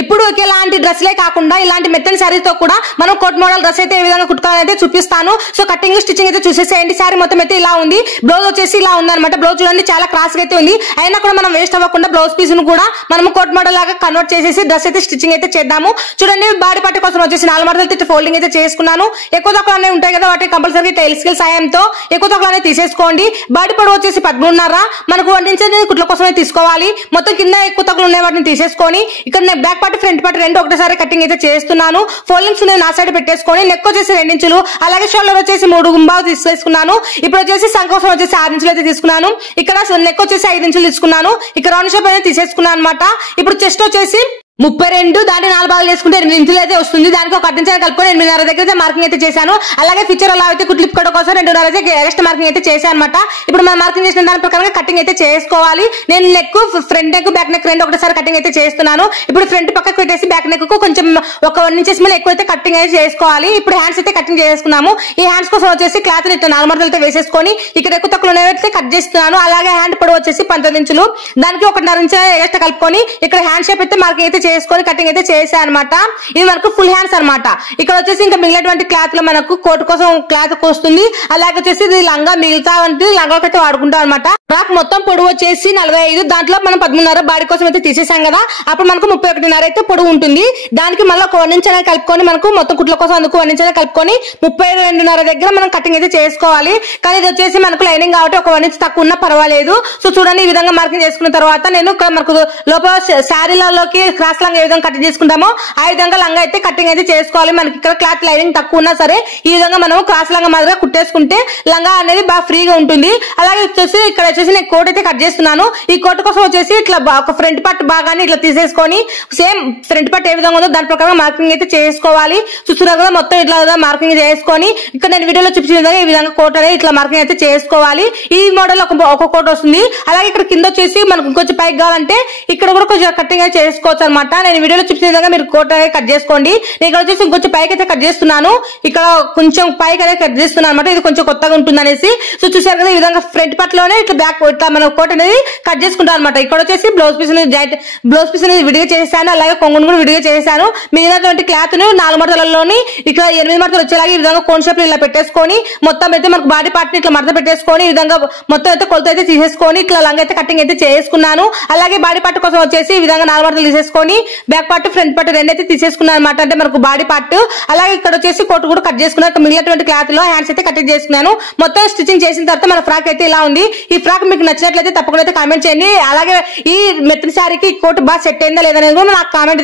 ఇప్పుడు ఒకేలాంటి డ్రెస్లే కాకుండా ఇలాంటి మెత్తని శారీతో కూడా మనం కోట్ మోడల్ డ్రెస్ అయితే ఏ విధంగా కుట్టుకోవాలైతే చూపిస్తాను. సో కటింగ్ స్టిచ్చింగ్ అయితే చూసేసేయండి. శారీ మొత్తం అయితే ఇలా ఉంది. బ్లౌజ్ వచ్చేసి ఇలా ఉంది అనమాట. బ్లౌజ్ చూడండి చాలా క్రాస్ గా అయితే ఉంది. అయినా కూడా మనం వేస్ట్ అవ్వకుండా బ్లౌజ్ పీస్ ను కూడా మనం కోట్ మోడల్ లాగా కన్వర్ట్ చేసేసి డ్రెస్ అయితే స్టిచ్చింగ్ అయితే చేద్దాము. చూడండి బాడీ పార్ట్ కోసం వచ్చేసి 4 మడతలు ఫోల్డింగ్ అయితే చేసుకున్నాను. ఎక్కువ తక్కువ అనేవి ఉంటాయి కదా, వాటి కంపల్సరీ టైల్ స్కిల్ సాయంతో ఎక్కువ తక్కువ అనేది తీసేసుకోండి. బాడీ పొడవు వచ్చేసి 13.5 మనకు 1 ఇంచ్ కుట్ల కోసమే తీసుకోవాలి. మొత్తం కింద ఎక్కువ తక్కువ ఉన్నాయి వాటిని తీసేసుకొని ఇక్కడ నేను బ్యాక్ పార్ట్ ఫ్రంట్ పార్ట్ రెండు ఒకటేసారి కటింగ్ అయితే చేస్తున్నాను. ఫోల్డింగ్స్ నేను నా సైడ్ పెట్టేసుకొని నెక్ వచ్చేసి 2 ఇంచులు, అలాగే షోల్డర్ వచ్చేసి 3 గుంబాలు తీసుకున్నాను. ఇప్పుడు వచ్చేసి సంఖ కోసం వచ్చేసి 6 ఇంచులు అయితే తీసుకున్నాను. ఇక్కడ నెక్ వచ్చేసి 5 ఇంచులు తీసుకున్నాను. ఇక్కడ రౌండ్ షేప్ అయితే తీసేసుకున్నాను అనమాట. ఇప్పుడు చెస్ట్ వచ్చేసి 32, దాన్ని 4 భాగాలు చేసుకుంటే 8 ఇంచులు అయితే వస్తుంది. దానికి ఒక 10 ఇంచులు కలుపుకొని 8.5 దగ్గర అయితే మార్కింగ్ అయితే చేశాను. అలాగే ఫీచర్ అలా అయితే కుట్లిప్ కట్ కోసం 2.5 అయితే ఎక్స్ట్రా మార్కింగ్ అయితే చేశాను అనమాట. ఇప్పుడు మనం మార్కింగ్ చేసిన దాని ప్రకారంగా కటింగ్ అయితే చేసుకోవాలి. నేను neck front neck back neck రెండు ఒకటేసారి కటింగ్ అయితే చేస్తున్నాను. ఇప్పుడు ఫ్రంట్ పక్కకు పెట్టేసి బ్యాక్ నెక్ కు కొంచెం ఒక 1 ఇంచెస్ మీద ఎక్కువ అయితే కటింగ్ అయితే చేసుకోవాలి. ఇప్పుడు హ్యాండ్స్ అయితే కటింగ్ చేసుకున్నాము. ఈ హ్యాండ్స్ కోసం వచ్చేసి క్లాత్ ఇట్లా 4 మడతలతో వేసేసుకొని ఇక్కడ ఎక్కువ తక్కువ అయితే కట్ చేస్తున్నాను. అలాగే హ్యాండ్ పొడవు వచ్చేసి 19 ఇంచులు, దానికి 1.5 ఇంచు ఎక్స్ట్రా కలుపుకొని ఇక్కడ హ్యాండ్ షేప్ అయితే మార్కింగ్ అయితే చేసుకొని కటింగ్ అయితే చేసా అనమాట. ఇది మనకు ఫుల్ హ్యాండ్స్ అనమాట. ఇక్కడ వచ్చేసి ఇంకా మిగిలినటువంటి క్లాత్ లో మనకు కోట్ కోసం క్లాత్ వస్తుంది. అలాగే వచ్చేసి ఇది లంగా మిగతా లంగాకి అయితే వాడుకుంటాం అనమాట. ఫ్రాక్ మొత్తం పొడవు వచ్చేసి 45, దాంట్లో మనం 13.5 బాడీ కోసం అయితే తీసేసాం కదా, అప్పుడు మనకు 31.5 అయితే పొడవు ఉంటుంది. దానికి మళ్ళీ ఒక 1 ఇంచ్ అనేది కలుపుకొని మనకు మొత్తం కుట్ల కోసం అందుకు 1 ఇంచ్ అనేది కలుపుకొని 32.5 దగ్గర మనం కటింగ్ అయితే చేసుకోవాలి. కానీ ఇది వచ్చేసి మనకు లైనింగ్ కాబట్టి ఒక 1 ఇంచ్ తక్కువ ఉన్నా పర్వాలేదు. సో చూడండి ఈ విధంగా మార్కింగ్ చేసుకున్న తర్వాత నేను ఇక్కడ మనకు లోపల శారీలలోకి క్రాస్ లంగా కటింగ్ చేసుకుంటామో ఆ విధంగా లంగా అయితే కటింగ్ అయితే చేసుకోవాలి. మనకి ఇక్కడ క్లాత్ లైనింగ్ తక్కువ ఉన్నా సరే ఈ విధంగా మనం క్రాస్ లంగా మాదిరిగా కుట్టేసుకుంటే లంగా అనేది బాగా ఫ్రీగా ఉంటుంది. అలాగే వచ్చేసి ఇక్కడ వచ్చేసి నేను కోట్ అయితే కట్ చేస్తున్నాను. ఈ కోట్ కోసం వచ్చేసి ఇట్లా ఒక ఫ్రంట్ పార్ట్ భాగాన్ని ఇట్లా తీసేసుకొని సేమ్ ఫ్రంట్ పార్ట్ ఏ విధంగా ఉందో దాని ప్రకారం మార్కింగ్ అయితే చేసుకోవాలి. చూస్తున్నారు కదా మొత్తం ఇట్లా మార్కింగ్ చేసుకొని ఇక్కడ నేను వీడియోలో చూపించిన విధంగా ఈ విధంగా కోట్ అనేది ఇట్లా మార్కింగ్ అయితే చేసుకోవాలి. ఈ మోడల్ ఒక కోట్ వస్తుంది. అలాగే ఇక్కడ కింద వచ్చేసి మనకు ఇంకొంచెం పైకి కావాలంటే ఇక్కడ కూడా కొంచెం కటింగ్ అయితే చేసుకోవచ్చు అనమాట. నేను వీడియోలో చూపించిన విధంగా మీరు కోట్ అనేది కట్ చేసుకోండి. నేను ఇక్కడ వచ్చేసి ఇంకొంచెం పైకి అయితే కట్ చేస్తున్నాను. ఇక్కడ కొంచెం పైకి అనేది కట్ చేస్తున్నాను అనమాట. ఇది కొంచెం కొత్తగా ఉంటుంది అనేసి. సో చూసారు కదా ఈ విధంగా ఫ్రంట్ పార్ట్ లోనే ఇట్లా బ్యాక్ ఇట్లా మన కోట్ అనేది కట్ చేసుకుంటాం అనమాట. ఇక్కడ వచ్చేసి బ్లౌజ్ పీస్ అనేది విడిగా చేశాను. అలాగే కొంగును కూడా విడిగా చేశాను. మిగిలినటువంటి క్లాత్ ను 4 మడతలలోని ఇక్కడ 8 మడతలు వచ్చేలాగా ఈ విధంగా కోన్ షేప్ ఇలా పెట్టేసుకొని మొత్తం అయితే మనకు బాడీ పార్ట్ ని ఇట్లా మడత పెట్టేసుకొని ఈ విధంగా మొత్తం అయితే కొలత అయితే తీసేసుకొని ఇట్లా లంగా అయితే కటింగ్ అయితే చేసుకున్నాను. అలాగే బాడీ పార్ట్ కోసం వచ్చేసి ఈ విధంగా 4 మడతలు తీసేసుకొని బ్యాక్ పార్ట్ ఫ్రంట్ పార్ట్ రెండైతే తీసేసుకున్నాను అనమాట. అంటే మనకు బాడీ పార్ట్ అలాగే ఇక్కడ వచ్చేసి కోట్ కూడా కట్ చేసుకున్నాను. మిగిలినటువంటి క్లాత్ లో హ్యాండ్స్ అయితే కట్ చేసుకున్నాను. మొత్తం స్టిచ్చింగ్ చేసిన తర్వాత మన ఫ్రాక్ అయితే ఇలా ఉంది. ఈ ఫ్రాక్ మీకు నచ్చినట్లయితే తప్పకుండా అయితే కామెంట్ చేయండి. అలాగే ఈ మెత్తని శారీకి కోట్ బాగా సెట్ అయిందా లేదనేది కూడా నాకు కామెంట్